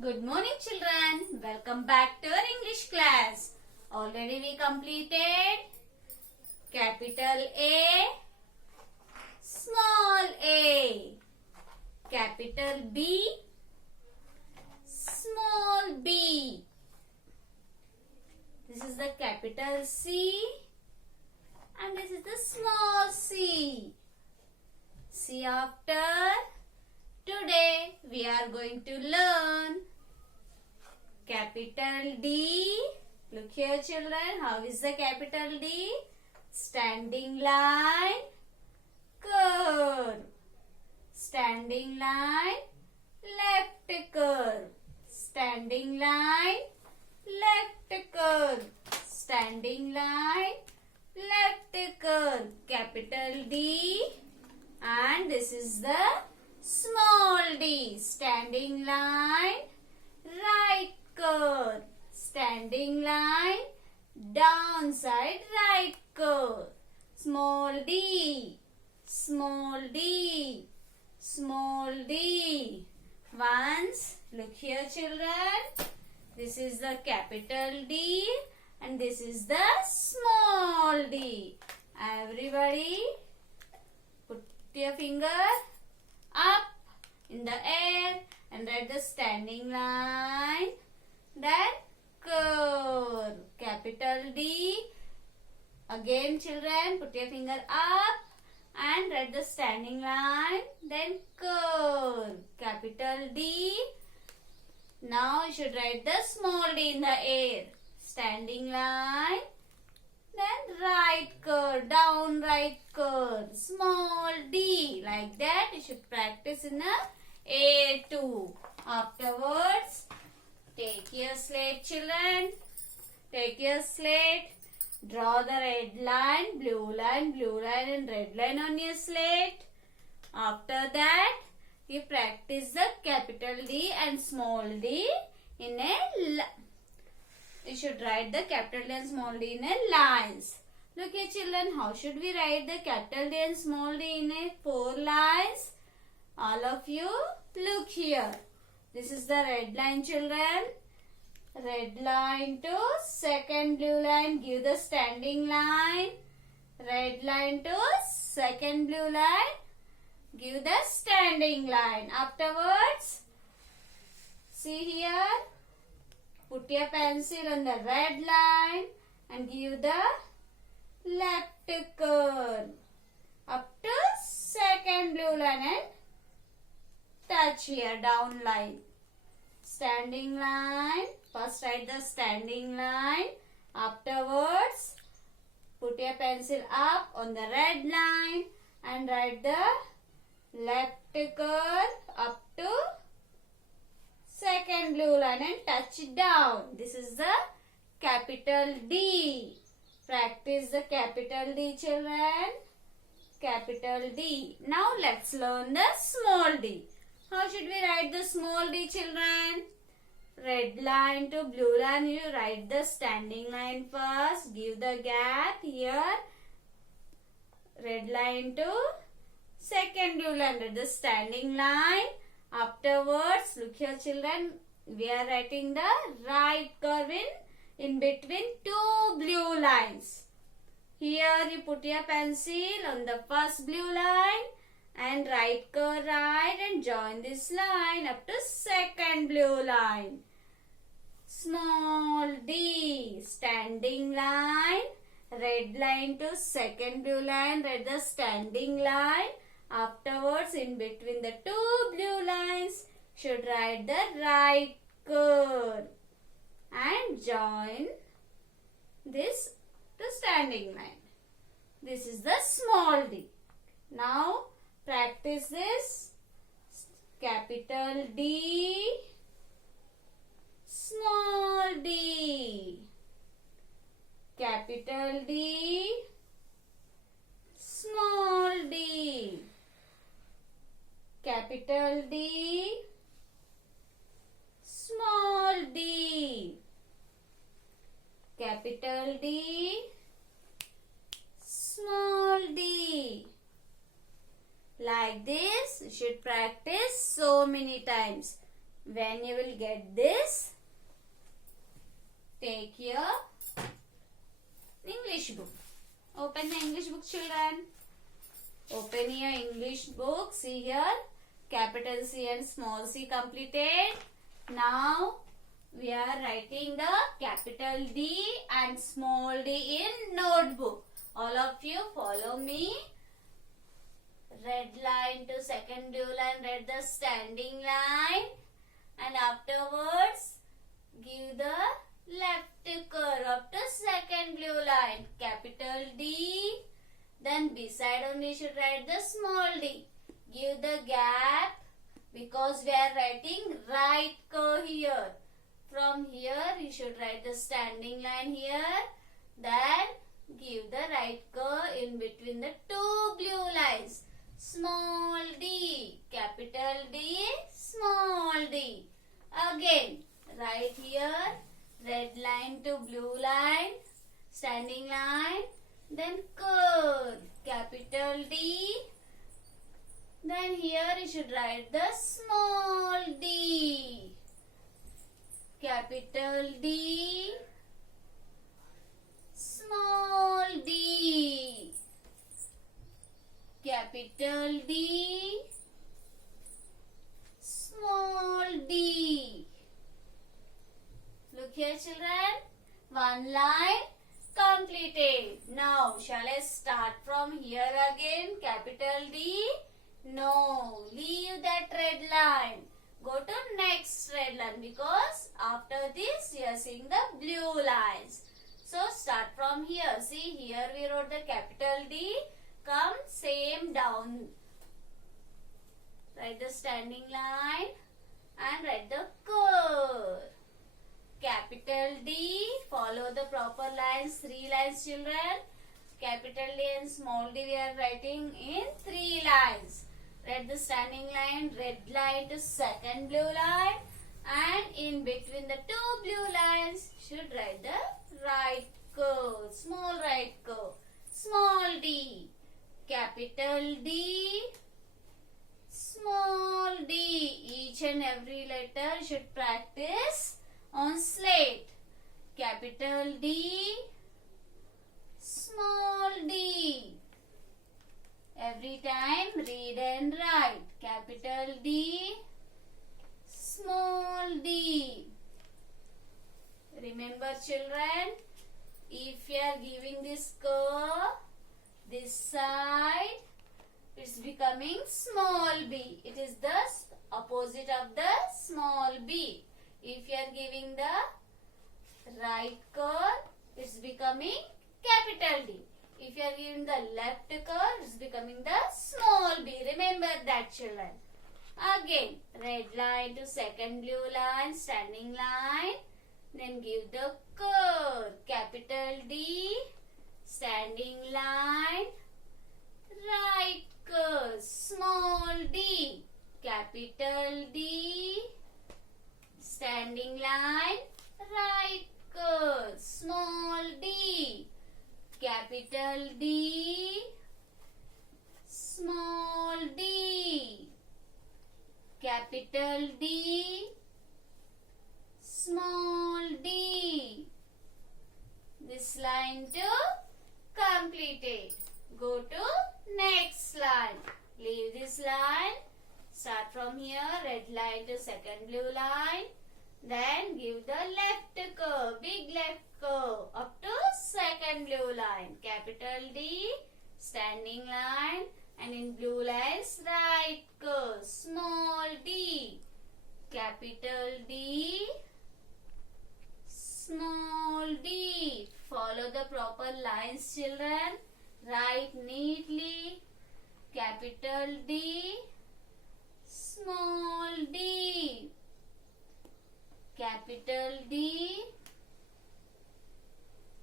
Good morning, children. Welcome back to our English class. Already we completed capital A, small a, capital B, small b. This is the capital C and this is the small c. See after. Today we are going to learn capital D. Look here, children. How is the capital D? Standing line, curve. Standing line, left curve. Standing line, left curve. Standing line, left curve. Capital D. And this is the small d. Standing line, right curve. Standing line, downside right curve. Small d, small d, small d. Once, look here, children. This is the capital D and this is the small d. Everybody, put your finger up in the air and write the standing line, then curve. Capital D. Again, children, put your finger up and write the standing line, then curve. Capital D. Now you should write the small d in the air. Standing line, then right curve, down right curve, small d. Like that you should practice in the air too. Afterwards, take your slate, children. Take your slate. Draw the red line, blue line and red line on your slate. After that, you practice the capital D and small d in a you should write the capital D and small d in a lines. Look here, children, how should we write the capital D and small d in a 4 lines? All of you, look here. This is the red line, children. Red line to second blue line, give the standing line. Red line to second blue line, give the standing line. Afterwards, see here. Put your pencil on the red line and give the left curve up to second blue line and touch here down line. Standing line. First write the standing line. Afterwards, put your pencil up on the red line and write the left curve up to second blue line and touch it down. This is the capital D. Practice the capital D, children. Capital D. Now let's learn the small d. How should we write the small d, children? Red line to blue line, you write the standing line first. Give the gap here. Red line to second blue line, write the standing line. Afterwards, look here, children, we are writing the right curve in between 2 blue lines. Here you put your pencil on the first blue line and right curve right and join this line up to second blue line. Small d, standing line, red line to second blue line, write the standing line. Afterwards, in between the 2 blue lines, should write the right curve and join this to standing line. This is the small d. Now, practice this. Capital D, small d. Capital D, small d. Capital D, small d. Capital D, small d. Like this, you should practice so many times. When you will get this, take your English book. Open the English book, children. Open your English book. See here, capital C and small c completed. Now, we are writing the capital D and small d in notebook. All of you follow me. Red line to second blue line, read the standing line, and afterwards give the left curve up to second blue line, capital D. Then beside only you should write the small d. Give the gap because we are writing right curve here. From here you should write the standing line here. Then give the right curve in between the two blue lines. Small d, capital D, small d. Again, right here, red line to blue line, standing line, then curve, capital D. Then here you should write the small d, capital D, small d, capital D, small d. Look here, children. One line completed. Now, shall I start from here again? Capital D. No, leave that red line. Go to next red line because after this you are seeing the blue lines. So, start from here. See, here we wrote the capital D. Come same down. Write the standing line and write the curve. Capital D. Follow the proper lines. 3 lines, children. Capital D and small d we are writing in 3 lines. Write the standing line, red line to second blue line, and in between the two blue lines should write the right curve. Small right curve. Small d. Capital D, small d. Each and every letter should practice on slate. Capital D, small d. Every time read and write. Capital D, small d. Remember, children, if you are giving this curve, this side, it's becoming small b. It is the opposite of the small b. If you are giving the right curve, it's becoming capital D. If you are giving the left curve, it's becoming the small b. Remember that, children. Again, red line to second blue line, standing line. Then give the curve, capital D, standing line, right curve, small d, capital D, standing line, right curve, small d, capital D, small d, capital D, small d. This line to completed. Go to next line. Leave this line. Start from here. Red line to second blue line. Then give the left curve. Big left curve up to second blue line. Capital D. Standing line. And in blue lines, right curve. Small d. Capital D. Small d. Follow the proper lines, children. Write neatly. Capital D. Small d. Capital D.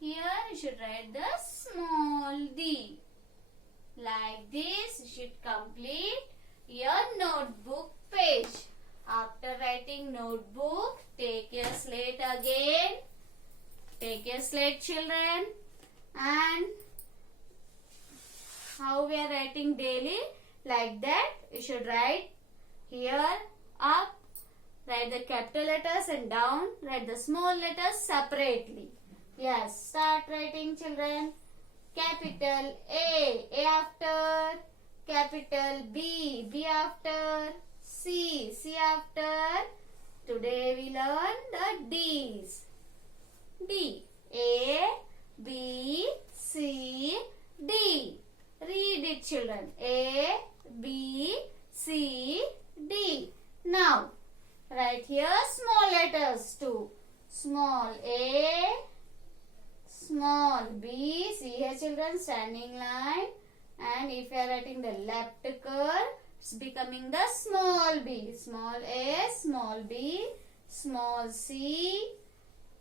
Here you should write the small d. Like this, you should complete your notebook page. After writing notebook, take your slate again. Take your slate, children. And how we are writing daily, like that, you should write here up, write the capital letters, and down write the small letters separately. Yes, start writing, children. Capital A after, capital B after, C after. Today we learn the D's. D, A, B, C, D. Read it, children. A, B, C, D. Now, write here small letters too. Small A, small B. See here, children, standing line. And if you are writing the left curve, it's becoming the small b. Small A, small B, small C,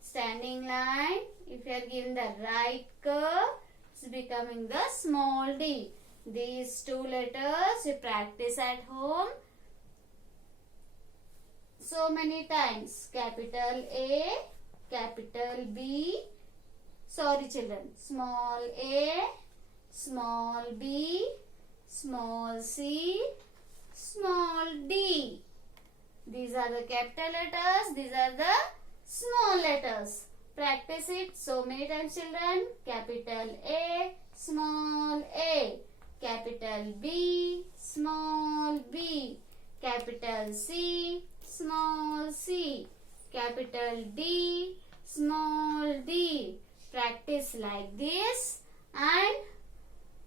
standing line. If you are giving the right curve, it's becoming the small d. These two letters you practice at home so many times. Capital A, capital B. Sorry, children. Small A, small b, small c, small d. These are the capital letters. These are the small letters. Practice it so many times, children. Capital A, small a. Capital B, small b. Capital C, small c. Capital D, small d. Practice like this and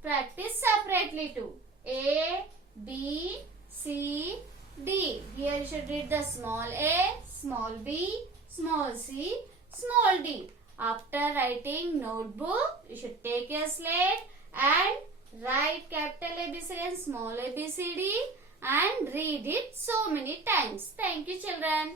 practice separately too. A, B, C, D. Here you should read the small a, small b, small c, small d. After writing notebook, you should take a slate and write capital ABCD and small ABCD and read it so many times. Thank you, children.